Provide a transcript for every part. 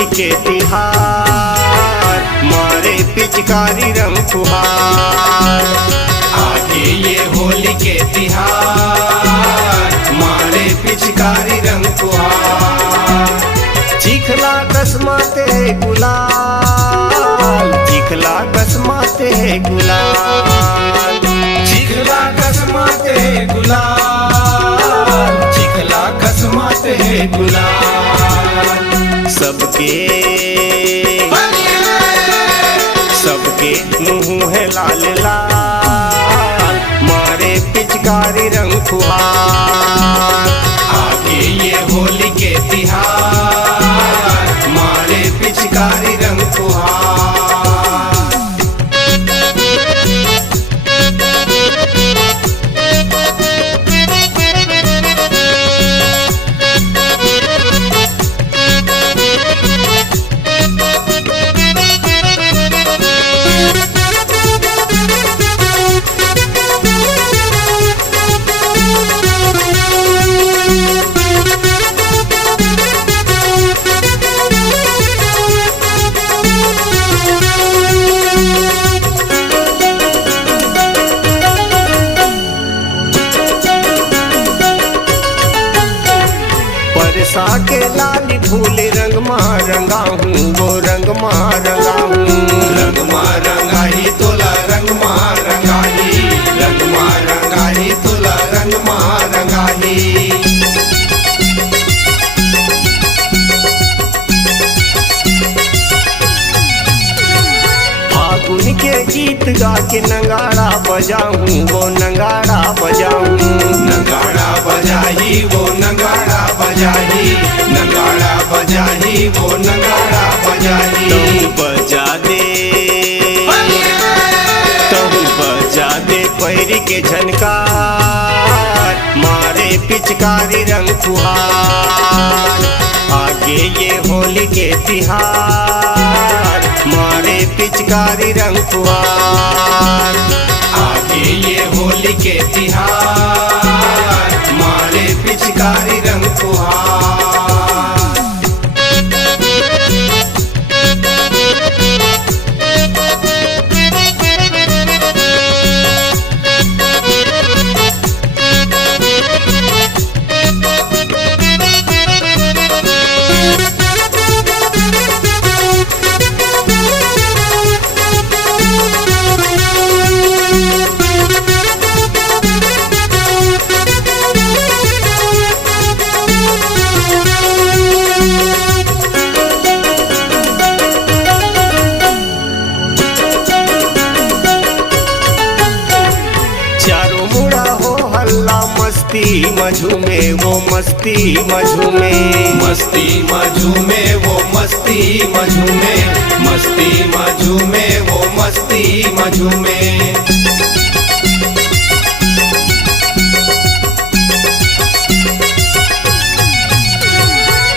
होली के तिहार, मारे पिचकारी रंग फुहार। आगे ये होली के तिहार, मारे पिचकारी रंग फुहार। चिखला कसमाते गुलाल, चिखला कसमाते गुलाल, चिखला कसमाते गुलाल, चिखला कसमाते गुलाल। सबके सबके मुँह है लाल लाल, मारे पिचकारी रंग फुहार। आगे ये होली के तिहार, मारे पिचकारी रंग फुहार। परसा के लाली फूल रंग माँ रंगा हूँ, वो रंग माँ रंगा हूँ। रंग माँ रंगाही तोला रंग माँ रंगाही, रंग माँ रंगाही तोला रंग माँ रंगाही। फागुन के गीत गा के नगाड़ा बजाऊं, वो नगाड़ा बजाऊं। नगाड़ा बजाही वो नगाड़ा बजाही, नगाड़ा बजाही वो नगाड़ा बजाही। तुम बजा दे, तुम बजा दे पैर के झनकार, मारे पिचकारी रंग फुहार। आगे ये होली के तिहार, मारे पिचकारी रंग फुहार। आगे ये होली के तिहार, मारे पिचकारी रंग फुहार। चारों मुड़ा हो हल्ला मस्ती मझूमे, वो मस्ती मझूमे। मस्ती मझूमे वो मस्ती मझूमे, मस्ती मझूमे वो मस्ती मझूमे।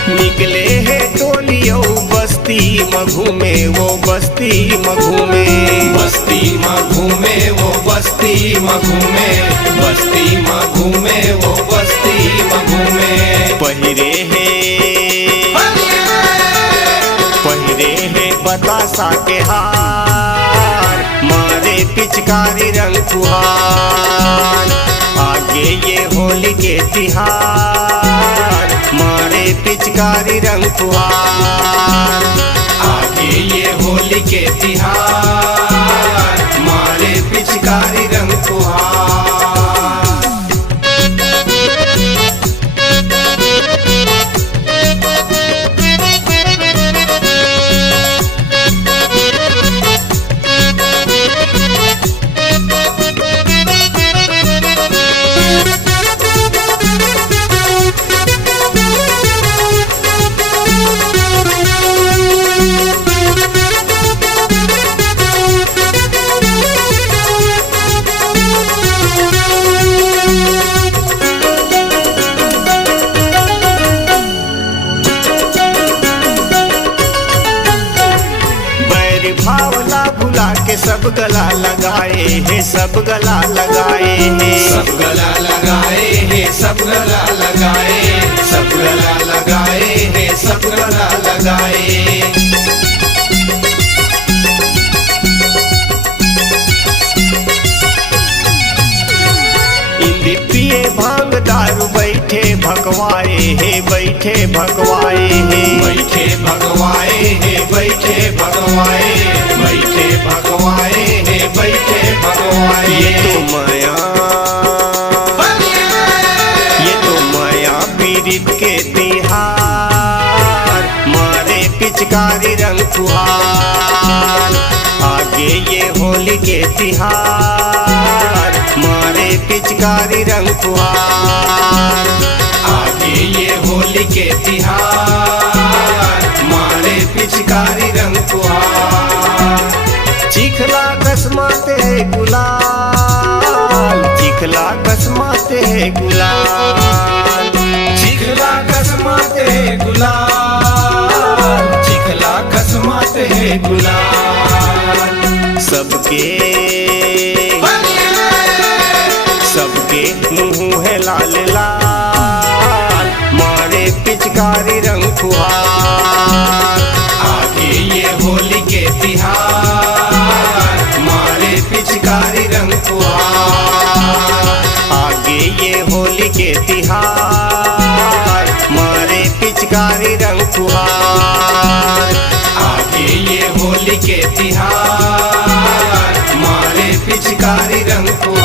निकले है टोलियो बस्ती मघूमे, वो बस्ती मघूमे। बस्ती मघूमे वो बस्ती मघूमे, बस्ती मघूमे वो बस्ती मघूमे। पहिरे है बतासा के हार, मारे पिचकारी रंग फुहार। आगे ये होली के तिहार, मारे पिचकारी रंग फुहार। आगे ये होली के तिहार, मारे पिचकारी रंग फुहार। भावना भुला के सब गला लगाए हैं, सब गला लगाए हैं। सब गला लगाए हैं, सब गला लगाए, सब गला लगाए हैं, सब गला लगाए। भांग दारू बैठे भगवाए हे बैठे भगवाए हे बैठे भगवाए हे बैठे भगवाए बैठे भगवाए हे बैठे भगवाए ये तो माया पीड़ित के तिहार मारे पिचकारी रंग फुहार आगे ये होली के तिहार मारे पिचकारी रंग फुहार आगे ये होली के तिहार मारे पिचकारी रंग फुहार चिखला कसमाते है गुलाल चिखला कसमाते है गुलाल चिखला कसमाते है गुलाल चिखला कसमाते है गुलाल सबके मुंह है लाल लाल मारे पिचकारी रंग फुहार आगे ये होली के तिहार मारे पिचकारी रंग फुहार आगे ये होली के तिहार मारे पिचकारी रंग फुहार आगे ये होली के तिहार मारे पिचकारी रंग फुहार